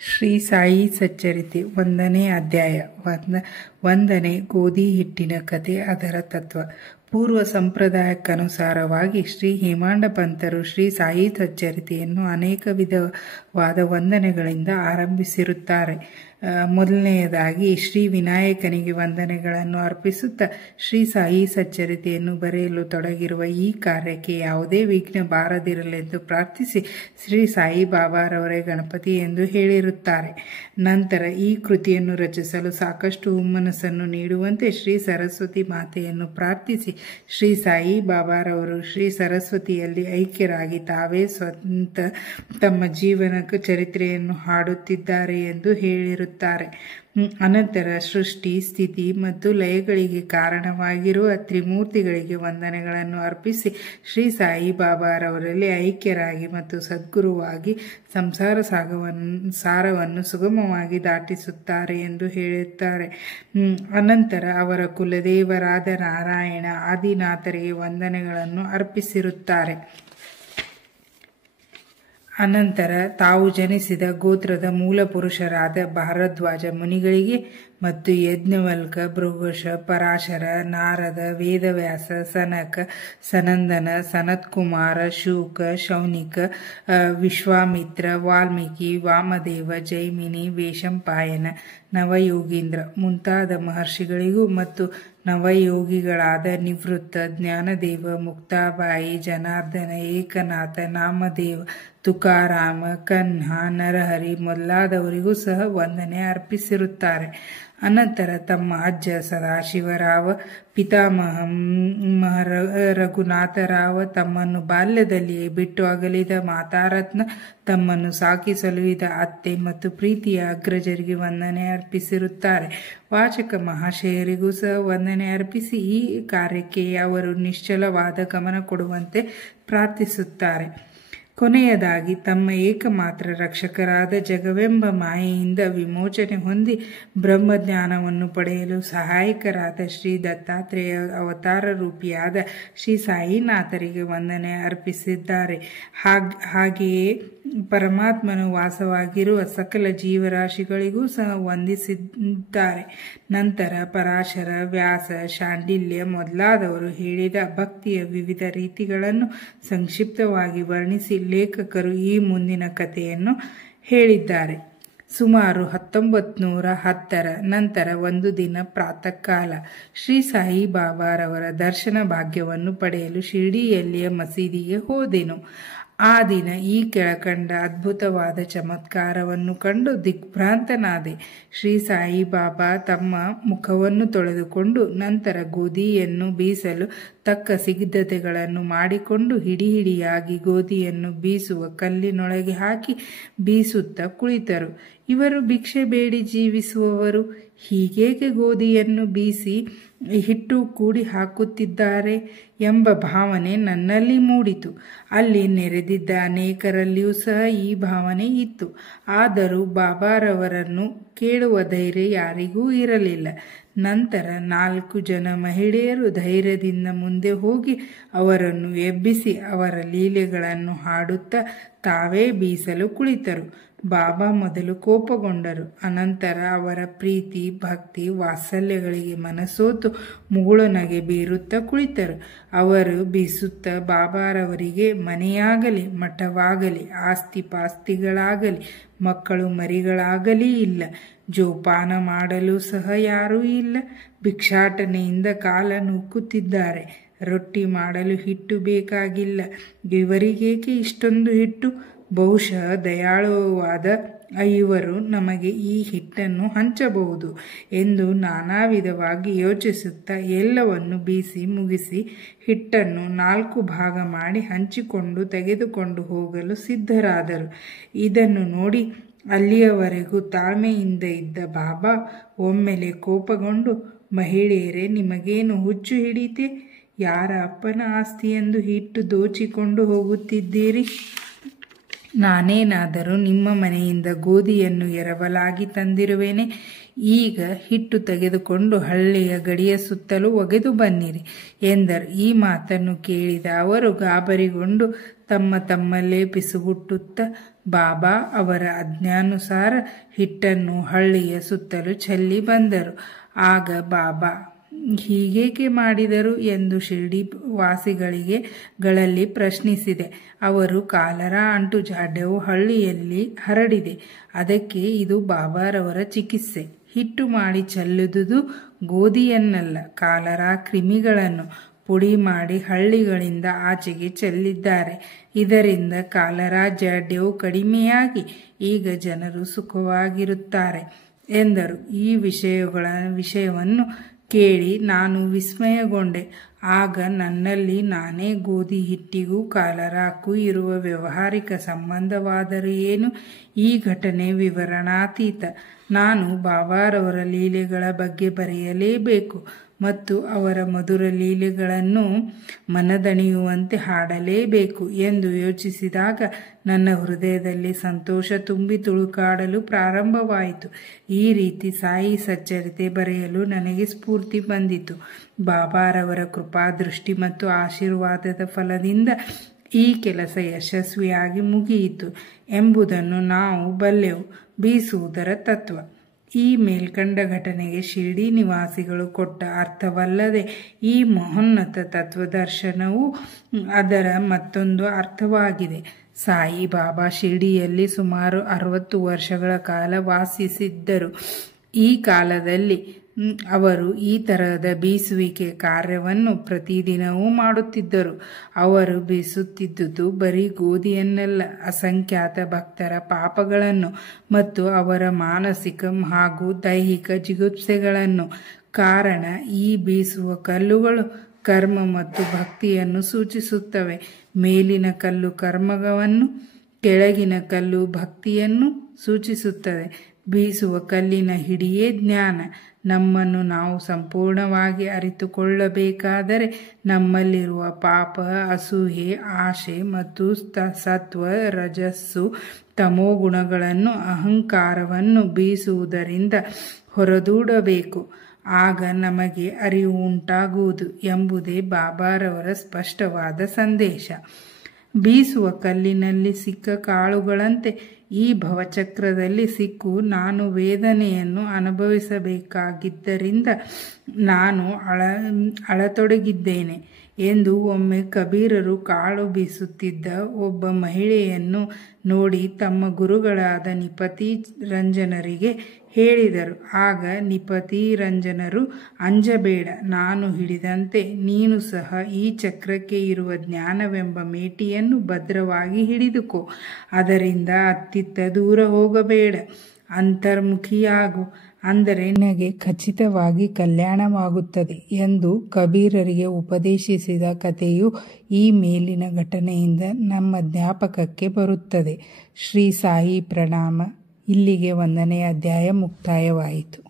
ಶ್ರೀ ಸಾಯಿ ಸಚ್ಚರಿತೆ 1ನೇ ಅಧ್ಯಾಯ. ವಂದನೆ. ಗೋಧಿ ಹಿಟ್ಟಿನ ಕಥೆ, ಅದರ ತತ್ವ. ಪೂರ್ವ ಸಂಪ್ರದಾಯಕ್ಕನುಸಾರವಾಗಿ ಶ್ರೀ ಹೇಮಾಂಡ ಪಂತರು ಶ್ರೀ ಸಾಯಿ ಸಚ್ಚರಿತೆಯನ್ನು ಅನೇಕ ವಿಧವಾದ ವಂದನೆಗಳಿಂದ ಆರಂಭಿಸಿರುತ್ತಾರೆ. ಮೊದಲನೆಯದಾಗಿ ಶ್ರೀ ವಿನಾಯಕನಿಗೆ ವಂದನೆಗಳನ್ನು ಅರ್ಪಿಸುತ್ತಾ ಶ್ರೀ ಸಾಯಿ ಸಚ್ಚರಿತೆಯನ್ನು ಬರೆಯಲು ತೊಡಗಿರುವ ಈ ಕಾರ್ಯಕ್ಕೆ ಯಾವುದೇ ವಿಘ್ನ ಬಾರದಿರಲೆಂದು ಪ್ರಾರ್ಥಿಸಿ ಶ್ರೀ ಸಾಯಿ ಬಾಬಾರವರೇ ಗಣಪತಿ ಎಂದು ಹೇಳಿರುತ್ತಾರೆ. ನಂತರ ಈ ಕೃತಿಯನ್ನು ರಚಿಸಲು ಸಾಕಷ್ಟು ಹುಮ್ಮನಸ್ಸನ್ನು ನೀಡುವಂತೆ ಶ್ರೀ ಸರಸ್ವತಿ ಮಾತೆಯನ್ನು ಪ್ರಾರ್ಥಿಸಿ ಶ್ರೀ ಸಾಯಿ ಬಾಬಾರವರು ಶ್ರೀ ಸರಸ್ವತಿಯಲ್ಲಿ ಐಕ್ಯರಾಗಿ ತಾವೇ ಸ್ವತಃ ತಮ್ಮ ಜೀವನ ಚರಿತ್ರೆಯನ್ನು ಹಾಡುತ್ತಿದ್ದಾರೆ ಎಂದು ಹೇಳಿರುತ್ತಾರೆ. ಅನಂತರ ಸೃಷ್ಟಿ, ಸ್ಥಿತಿ ಮತ್ತು ಲಯಗಳಿಗೆ ಕಾರಣವಾಗಿರುವ ತ್ರಿಮೂರ್ತಿಗಳಿಗೆ ವಂದನೆಗಳನ್ನು ಅರ್ಪಿಸಿ ಶ್ರೀ ಸಾಯಿ ಬಾಬಾರವರಲ್ಲಿ ಐಕ್ಯರಾಗಿ ಮತ್ತು ಸದ್ಗುರುವಾಗಿ ಸಂಸಾರ ಸಾರವನ್ನು ಸುಗಮವಾಗಿ ದಾಟಿಸುತ್ತಾರೆ ಎಂದು ಹೇಳುತ್ತಾರೆ. ಅನಂತರ ಅವರ ಕುಲದೇವರಾದ ನಾರಾಯಣ ಆದಿನಾಥರಿಗೆ ವಂದನೆಗಳನ್ನು ಅರ್ಪಿಸಿರುತ್ತಾರೆ. ಅನಂತರ ತಾವು ಜನಿಸಿದ ಗೋತ್ರದ ಮೂಲ ಪುರುಷರಾದ ಭಾರದ್ವಾಜ ಮುನಿಗಳಿಗೆ ಮತ್ತು ಯಜ್ಞವಲ್ಕ, ಭೃಗುಶ, ಪರಾಶರ, ನಾರದ, ವೇದವ್ಯಾಸ, ಸನಕ, ಸನಂದನ, ಸನತ್ಕುಮಾರ, ಶೂಕ, ಶೌನಿಕ, ವಿಶ್ವಾಮಿತ್ರ, ವಾಲ್ಮೀಕಿ, ವಾಮದೇವ, ಜೈಮಿನಿ, ವೇಶಂಪಾಯನ, ನವಯೋಗೀಂದ್ರ ಮುಂತಾದ ಮಹರ್ಷಿಗಳಿಗೂ ಮತ್ತು ನವಯೋಗಿಗಳಾದ ನಿವೃತ್ತ, ಜ್ಞಾನದೇವ, ಮುಕ್ತಾಬಾಯಿ, ಜನಾರ್ದನ, ಏಕನಾಥ, ನಾಮದೇವ, ತುಕಾರಾಮ, ಕನ್ಹಾ, ನರಹರಿ ಮೊದಲಾದವರಿಗೂ ಸಹ ವಂದನೆ ಅರ್ಪಿಸಿರುತ್ತಾರೆ. ಅನಂತರ ತಮ್ಮ ಅಜ್ಜ ಸದಾಶಿವರಾವ, ಪಿತಾಮಹ ರಘುನಾಥರಾವ, ತಮ್ಮನ್ನು ಬಾಲ್ಯದಲ್ಲಿಯೇ ಬಿಟ್ಟು ಅಗಲಿದ ಮಾತಾರತ್ನ, ತಮ್ಮನ್ನು ಸಾಕಿ ಸಲುಹಿದ ಅತ್ತೆ ಮತ್ತು ಪ್ರೀತಿಯ ಅಗ್ರಜರಿಗೆ ವಂದನೆ ಅರ್ಪಿಸಿರುತ್ತಾರೆ. ವಾಚಕ ಮಹಾಶಯರಿಗೂ ಸಹ ವಂದನೆ ಅರ್ಪಿಸಿ ಈ ಕಾರ್ಯಕ್ಕೆ ಅವರು ನಿಶ್ಚಲವಾದ ಗಮನ ಕೊಡುವಂತೆ ಪ್ರಾರ್ಥಿಸುತ್ತಾರೆ. ಕೊನೆಯದಾಗಿ ತಮ್ಮ ಏಕಮಾತ್ರ ರಕ್ಷಕರಾದ ಜಗವೆಂಬ ಮಾಯೆಯಿಂದ ವಿಮೋಚನೆ ಹೊಂದಿ ಬ್ರಹ್ಮಜ್ಞಾನವನ್ನು ಪಡೆಯಲು ಸಹಾಯಕರಾದ ಶ್ರೀ ದತ್ತಾತ್ರೇಯ ಅವತಾರ ರೂಪಿಯಾದ ಶ್ರೀ ಸಾಯಿನಾಥರಿಗೆ ವಂದನೆ ಅರ್ಪಿಸಿದ್ದಾರೆ. ಹಾಗೆಯೇ ಪರಮಾತ್ಮನು ವಾಸವಾಗಿರುವ ಸಕಲ ಜೀವರಾಶಿಗಳಿಗೂ ಸಹ ವಂದಿಸಿದ್ದಾರೆ. ನಂತರ ಪರಾಶರ, ವ್ಯಾಸ, ಶಾಂಡಿಲ್ಯ ಮೊದಲಾದವರು ಹೇಳಿದ ಭಕ್ತಿಯ ವಿವಿಧ ರೀತಿಗಳನ್ನು ಸಂಕ್ಷಿಪ್ತವಾಗಿ ವರ್ಣಿಸಿ ಲೇಖಕರು ಈ ಮುಂದಿನ ಕಥೆಯನ್ನು ಹೇಳಿದ್ದಾರೆ. ಸುಮಾರು 1910ರ ನಂತರ ಒಂದು ದಿನ ಪ್ರಾತಃ ಕಾಲ ಶ್ರೀ ಸಾಯಿ ಬಾಬಾರವರ ದರ್ಶನ ಭಾಗ್ಯವನ್ನು ಪಡೆಯಲು ಶಿರ್ಡಿಯಲ್ಲಿಯ ಮಸೀದಿಗೆ ಹೋದೆನು. ಆ ದಿನ ಈ ಕೆಳಕಂಡ ಅದ್ಭುತವಾದ ಚಮತ್ಕಾರವನ್ನು ಕಂಡು ದಿಗ್ಭ್ರಾಂತನಾದೆ. ಶ್ರೀ ಸಾಯಿ ಬಾಬಾ ತಮ್ಮ ಮುಖವನ್ನು ತೊಳೆದುಕೊಂಡು ನಂತರ ಗೋಧಿಯನ್ನು ಬೀಸಲು ತಕ್ಕ ಸಿದ್ಧತೆಗಳನ್ನು ಮಾಡಿಕೊಂಡು ಹಿಡಿಹಿಡಿಯಾಗಿ ಗೋಧಿಯನ್ನು ಬೀಸುವ ಕಲ್ಲಿನೊಳಗೆ ಹಾಕಿ ಬೀಸುತ್ತಾ ಕುಳಿತರು. ಇವರು ಭಿಕ್ಷೆ ಬೇಡಿ ಜೀವಿಸುವವರು, ಹೀಗೇಕೆ ಗೋಧಿಯನ್ನು ಬೀಸಿ ಹಿಟ್ಟು ಕೂಡಿ ಹಾಕುತ್ತಿದ್ದಾರೆ ಎಂಬ ಭಾವನೆ ನನ್ನಲ್ಲಿ ಮೂಡಿತು. ಅಲ್ಲಿ ನೆರೆದಿದ್ದ ಅನೇಕರಲ್ಲಿಯೂ ಸಹ ಈ ಭಾವನೆ ಇತ್ತು. ಆದರೂ ಬಾಬಾರವರನ್ನು ಕೇಳುವ ಧೈರ್ಯ ಯಾರಿಗೂ ಇರಲಿಲ್ಲ. ನಂತರ 4 ಜನ ಮಹಿಳೆಯರು ಧೈರ್ಯದಿಂದ ಮುಂದೆ ಹೋಗಿ ಅವರನ್ನು ಎಬ್ಬಿಸಿ ಅವರ ಲೀಲೆಗಳನ್ನು ಹಾಡುತ್ತಾ ತಾವೇ ಬೀಸಲು ಕುಳಿತರು. ಬಾಬಾ ಮೊದಲು ಕೋಪಗೊಂಡರು. ಅನಂತರ ಅವರ ಪ್ರೀತಿ, ಭಕ್ತಿ, ವಾತ್ಸಲ್ಯಗಳಿಗೆ ಮನಸೋತು ಮುಗುಳುನಗೆ ಬೀರುತ್ತಾ ಕುಳಿತರು. ಅವರು ಬೀಸುತ್ತಾ ಬಾಬಾರವರಿಗೆ ಮನೆಯಾಗಲಿ, ಮಠವಾಗಲಿ, ಆಸ್ತಿ ಪಾಸ್ತಿಗಳಾಗಲಿ, ಮಕ್ಕಳು ಮರಿಗಳಾಗಲಿ ಇಲ್ಲ, ಜೋಪಾನ ಮಾಡಲು ಸಹ ಯಾರೂ ಇಲ್ಲ, ಭಿಕ್ಷಾಟನೆಯಿಂದ ಕಾಲ ನೂಕುತ್ತಿದ್ದಾರೆ, ರೊಟ್ಟಿ ಮಾಡಲು ಹಿಟ್ಟು ಬೇಕಾಗಿಲ್ಲ, ಇವರಿಗೇಕೆ ಇಷ್ಟೊಂದು ಹಿಟ್ಟು? ಬಹುಶಃ ದಯಾಳುವಾದ ಇವರು ನಮಗೆ ಈ ಹಿಟ್ಟನ್ನು ಹಂಚಬಹುದು ಎಂದು ನಾನಾ ವಿಧವಾಗಿ ಯೋಚಿಸುತ್ತಾ ಎಲ್ಲವನ್ನು ಬೀಸಿ ಮುಗಿಸಿ ಹಿಟ್ಟನ್ನು 4 ಭಾಗ ಮಾಡಿ ಹಂಚಿಕೊಂಡು ತೆಗೆದುಕೊಂಡು ಹೋಗಲು ಸಿದ್ಧರಾದರು. ಇದನ್ನು ನೋಡಿ ಅಲ್ಲಿಯವರೆಗೂ ತಾಳ್ಮೆಯಿಂದ ಇದ್ದ ಬಾಬಾ ಒಮ್ಮೆಲೆ ಕೋಪಗೊಂಡು, ಮಹಿಳೆಯರೇ, ನಿಮಗೇನು ಹುಚ್ಚು ಹಿಡಿತೆ? ಯಾರ ಅಪ್ಪನ ಆಸ್ತಿಯೆಂದು ಹಿಟ್ಟು ದೋಚಿಕೊಂಡು ಹೋಗುತ್ತಿದ್ದೀರಿ? ನಾನೇನಾದರೂ ನಿಮ್ಮ ಮನೆಯಿಂದ ಗೋಧಿಯನ್ನು ಎರವಲಾಗಿ ತಂದಿರುವೆನೆ. ಈಗ ಹಿಟ್ಟು ತೆಗೆದುಕೊಂಡು ಹಳ್ಳಿಯ ಗಡಿಯ ಸುತ್ತಲೂ ಒಗೆದು ಬನ್ನಿರಿ ಎಂದರು. ಈ ಮಾತನ್ನು ಕೇಳಿದ ಅವರು ಗಾಬರಿಗೊಂಡು ತಮ್ಮಲ್ಲೇ ಪಿಸುಗುಟ್ಟುತ್ತಾ ಬಾಬಾ ಅವರ ಆಜ್ಞಾನುಸಾರ ಹಿಟ್ಟನ್ನು ಹಳ್ಳಿಯ ಸುತ್ತಲೂ ಚೆಲ್ಲಿ ಬಂದರು. ಆಗ ಬಾಬಾ ಹೀಗೇಕೆ ಮಾಡಿದರು ಎಂದು ಶಿರ್ಡಿ ವಾಸಿಗಳಿಗೆ ಪ್ರಶ್ನಿಸಿದೆ. ಅವರು ಕಾಲರಾ ಅಂಟುಜಾಡ್ಯವು ಹಳ್ಳಿಯಲ್ಲಿ ಹರಡಿದೆ, ಅದಕ್ಕೆ ಇದು ಬಾಬಾರವರ ಚಿಕಿತ್ಸೆ. ಹಿಟ್ಟು ಮಾಡಿ ಚೆಲ್ಲುವುದು ಗೋಧಿಯನ್ನಲ್ಲ, ಕಾಲರಾ ಕ್ರಿಮಿಗಳನ್ನು ಪುಡಿ ಮಾಡಿ ಹಳ್ಳಿಗಳಿಂದ ಆಚೆಗೆ ಚೆಲ್ಲಿದ್ದಾರೆ. ಇದರಿಂದ ಕಾಲರಾ ಜಾಡ್ಯವು ಕಡಿಮೆಯಾಗಿ ಈಗ ಜನರು ಸುಖವಾಗಿರುತ್ತಾರೆ ಎಂದರು. ಈ ವಿಷಯವನ್ನು ಕೇಳಿ ನಾನು ವಿಸ್ಮಯಗೊಂಡೆ. ಆಗ ನನ್ನಲ್ಲಿ ನಾನೇ ಗೋಧಿ ಹಿಟ್ಟಿಗೂ ಕಾಲರಾಕ್ಕೂ ಇರುವ ವ್ಯಾವಹಾರಿಕ ಸಂಬಂಧವಾದರೂ ಏನು? ಈ ಘಟನೆ ವಿವರಣಾತೀತ. ನಾನು ಬಾಬಾರವರ ಲೀಲೆಗಳ ಬಗ್ಗೆ ಬರೆಯಲೇಬೇಕು ಮತ್ತು ಅವರ ಮಧುರ ಲೀಲೆಗಳನ್ನು ಮನದಣಿಯುವಂತೆ ಹಾಡಲೇಬೇಕು ಎಂದು ಯೋಚಿಸಿದಾಗ ನನ್ನ ಹೃದಯದಲ್ಲಿ ಸಂತೋಷ ತುಂಬಿ ತುಳುಕಾಡಲು ಪ್ರಾರಂಭವಾಯಿತು. ಈ ರೀತಿ ಸಾಯಿ ಸಚ್ಚರಿತೆ ಬರೆಯಲು ನನಗೆ ಸ್ಫೂರ್ತಿ ಬಂದಿತು. ಬಾಬಾರವರ ಕೃಪಾದೃಷ್ಟಿ ಮತ್ತು ಆಶೀರ್ವಾದದ ಫಲದಿಂದ ಈ ಕೆಲಸ ಯಶಸ್ವಿಯಾಗಿ ಮುಗಿಯಿತು ಎಂಬುದನ್ನು ನಾವು ಬಲ್ಲೆವು. ಬೀಸುವುದರ ತತ್ವ. ಈ ಮೇಲ್ಕಂಡ ಘಟನೆಗೆ ಶಿರ್ಡಿ ನಿವಾಸಿಗಳು ಕೊಟ್ಟ ಅರ್ಥವಲ್ಲದೆ ಈ ಮಹೋನ್ನತ ತತ್ವದರ್ಶನವು ಅದರ ಮತ್ತೊಂದು ಅರ್ಥವಾಗಿದೆ. ಸಾಯಿ ಬಾಬಾ ಶಿರ್ಡಿಯಲ್ಲಿ ಸುಮಾರು 60 ವರ್ಷಗಳ ಕಾಲ ವಾಸಿಸಿದ್ದರು. ಈ ಕಾಲದಲ್ಲಿ ಅವರು ಈ ತರಹದ ಬೀಸುವಿಕೆ ಕಾರ್ಯವನ್ನು ಪ್ರತಿದಿನವೂ ಮಾಡುತ್ತಿದ್ದರು. ಅವರು ಬೀಸುತ್ತಿದ್ದುದು ಬರೀ ಗೋಧಿಯನ್ನಲ್ಲ, ಅಸಂಖ್ಯಾತ ಭಕ್ತರ ಪಾಪಗಳನ್ನು ಮತ್ತು ಅವರ ಮಾನಸಿಕ ಹಾಗೂ ದೈಹಿಕ ಜಿಗುಪ್ಸೆಗಳನ್ನು. ಕಾರಣ, ಈ ಬೀಸುವ ಕಲ್ಲುಗಳು ಕರ್ಮ ಮತ್ತು ಭಕ್ತಿಯನ್ನು ಸೂಚಿಸುತ್ತವೆ. ಮೇಲಿನ ಕಲ್ಲು ಕರ್ಮವನ್ನು, ಕೆಳಗಿನ ಕಲ್ಲು ಭಕ್ತಿಯನ್ನು ಸೂಚಿಸುತ್ತದೆ. ಬೀಸುವ ಕಲ್ಲಿನ ಹಿಡಿಯೇ ಜ್ಞಾನ. ನಮ್ಮನ್ನು ನಾವು ಸಂಪೂರ್ಣವಾಗಿ ಅರಿತುಕೊಳ್ಳಬೇಕಾದರೆ ನಮ್ಮಲ್ಲಿರುವ ಪಾಪ, ಅಸೂಯೆ, ಆಶೆ ಮತ್ತು ಸತ್ವ, ರಜಸ್ಸು, ತಮೋಗುಣಗಳನ್ನು, ಅಹಂಕಾರವನ್ನು ಬೀಸುವುದರಿಂದ ಹೊರದೂಡಬೇಕು. ಆಗ ನಮಗೆ ಅರಿವು ಉಂಟಾಗುವುದು ಎಂಬುದೇ ಬಾಬಾರವರ ಸ್ಪಷ್ಟವಾದ ಸಂದೇಶ. ಬೀಸುವ ಕಲ್ಲಿನಲ್ಲಿ ಸಿಕ್ಕ ಕಾಳುಗಳಂತೆ ಈ ಭವಚಕ್ರದಲ್ಲಿ ಸಿಕ್ಕು ನಾನು ವೇದನೆಯನ್ನು ಅನುಭವಿಸಬೇಕಾಗಿದ್ದರಿಂದ ನಾನು ಅಳತೊಡಗಿದ್ದೇನೆ ಎಂದು ಒಮ್ಮೆ ಕಬೀರರು ಕಾಳು ಬೀಸುತ್ತಿದ್ದ ಒಬ್ಬ ಮಹಿಳೆಯನ್ನು ನೋಡಿ ತಮ್ಮ ಗುರುಗಳಾದ ನಿಪತಿ ರಂಜನರಿಗೆ ಹೇಳಿದರು. ಆಗ ನಿಪತಿ ರಂಜನರು, ಅಂಜಬೇಡ, ನಾನು ಹಿಡಿದಂತೆ ನೀನು ಸಹ ಈ ಚಕ್ರಕ್ಕೆ ಇರುವ ಜ್ಞಾನವೆಂಬ ಮೇಟಿಯನ್ನು ಭದ್ರವಾಗಿ ಹಿಡಿದುಕೋ. ಅದರಿಂದ ಅತ್ತಿತ್ತ ದೂರ ಹೋಗಬೇಡ, ಅಂತರ್ಮುಖಿಯಾಗು, ಅಂದರೆ ನಿನಗೆ ಖಚಿತವಾಗಿ ಕಲ್ಯಾಣವಾಗುತ್ತದೆ ಎಂದು ಕಬೀರರಿಗೆ ಉಪದೇಶಿಸಿದ ಕಥೆಯು ಈ ಮೇಲಿನ ಘಟನೆಯಿಂದ ನಮ್ಮ ಜ್ಞಾಪಕಕ್ಕೆ ಬರುತ್ತದೆ. ಶ್ರೀ ಸಾಯಿ ಪ್ರಣಾಮ. ಇಲ್ಲಿಗೆ 1ನೇ ಅಧ್ಯಾಯ ಮುಕ್ತಾಯವಾಯಿತು.